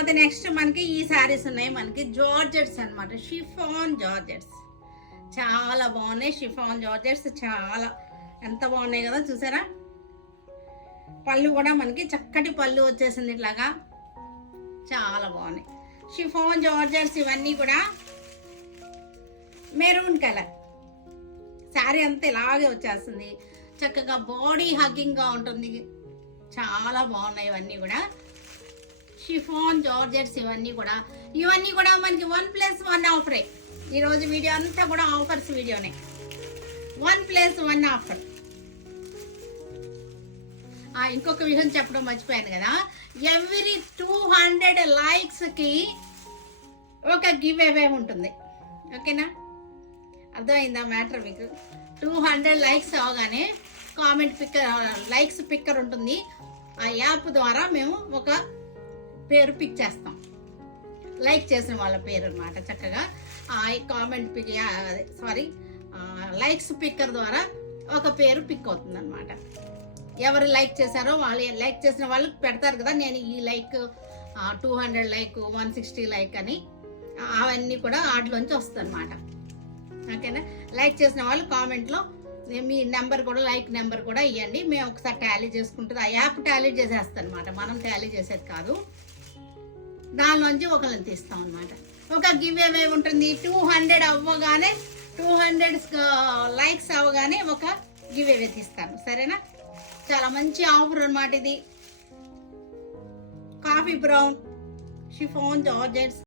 తర్వాత నెక్స్ట్ మనకి ఈ శారీస్ ఉన్నాయి, మనకి జార్జెట్స్ అన్నమాట, షిఫాన్ జార్జెట్స్. చాలా బాగున్నాయి షిఫాన్ జార్జెట్స్, చాలా ఎంత బాగున్నాయి కదా, చూసారా. పళ్ళు కూడా మనకి చక్కటి పళ్ళు వచ్చేసింది ఇట్లాగా, చాలా బాగున్నాయి షిఫాన్ జార్జెట్స్. ఇవన్నీ కూడా మెరూన్ కలర్ శారీ అంతా ఇలాగే వచ్చేస్తుంది, చక్కగా బాడీ హగ్గింగ్గా ఉంటుంది, చాలా బాగున్నాయి ఇవన్నీ కూడా షిఫాన్ జార్జెట్స్. ఇవన్నీ కూడా మనకి 1+1 ఆఫరే. ఈరోజు వీడియో అంతా కూడా ఆఫర్స్ వీడియోనే, 1+1 ఆఫర్. ఇంకొక విషయం చెప్పడం మర్చిపోయాను కదా, ఎవ్రీ 200 లైక్స్కి ఒక గివ్ అవే ఉంటుంది, ఓకేనా. అర్థమైందా మ్యాటర్ మీకు. 200 లైక్స్ అవగానే కామెంట్ పిక్కర్, లైక్స్ పిక్కర్ ఉంటుంది. ఆ యాప్ ద్వారా మేము ఒక పేరు పిక్ చేస్తాం, లైక్ చేసిన వాళ్ళ పేరు అన్నమాట. చక్కగా కామెంట్ పిక్, లైక్స్ పిక్కర్ ద్వారా ఒక పేరు పిక్ అవుతుంది అనమాట. ఎవరు లైక్ చేశారో వాళ్ళు, లైక్ చేసిన వాళ్ళు పెడతారు కదా, నేను ఈ లైక్ 200 లైక్, 160 లైక్ అని, అవన్నీ కూడా వాటిలోంచి వస్తుంది అనమాట, ఓకేనా. లైక్ చేసిన వాళ్ళు కామెంట్లో మీ నెంబర్ కూడా, లైక్ నెంబర్ కూడా ఇవ్వండి, మేము ఒకసారి టాలీ చేసుకుంటుంది. ఆ యాప్ టాలీ చేసేస్తాం అనమాట, మనం టాలీ చేసేది కాదు. దానిలోంచి ఒకరిని తీస్తాం అనమాట. ఒక గివ్ అవే ఉంటుంది, 200 అవ్వగానే, 200 లైక్స్ అవ్వగానే ఒక గివ్ అవే తీస్తాను, సరేనా. చాలా మంచి ఆఫర్ అన్నమాట ఇది. Coffee brown chiffon georgettes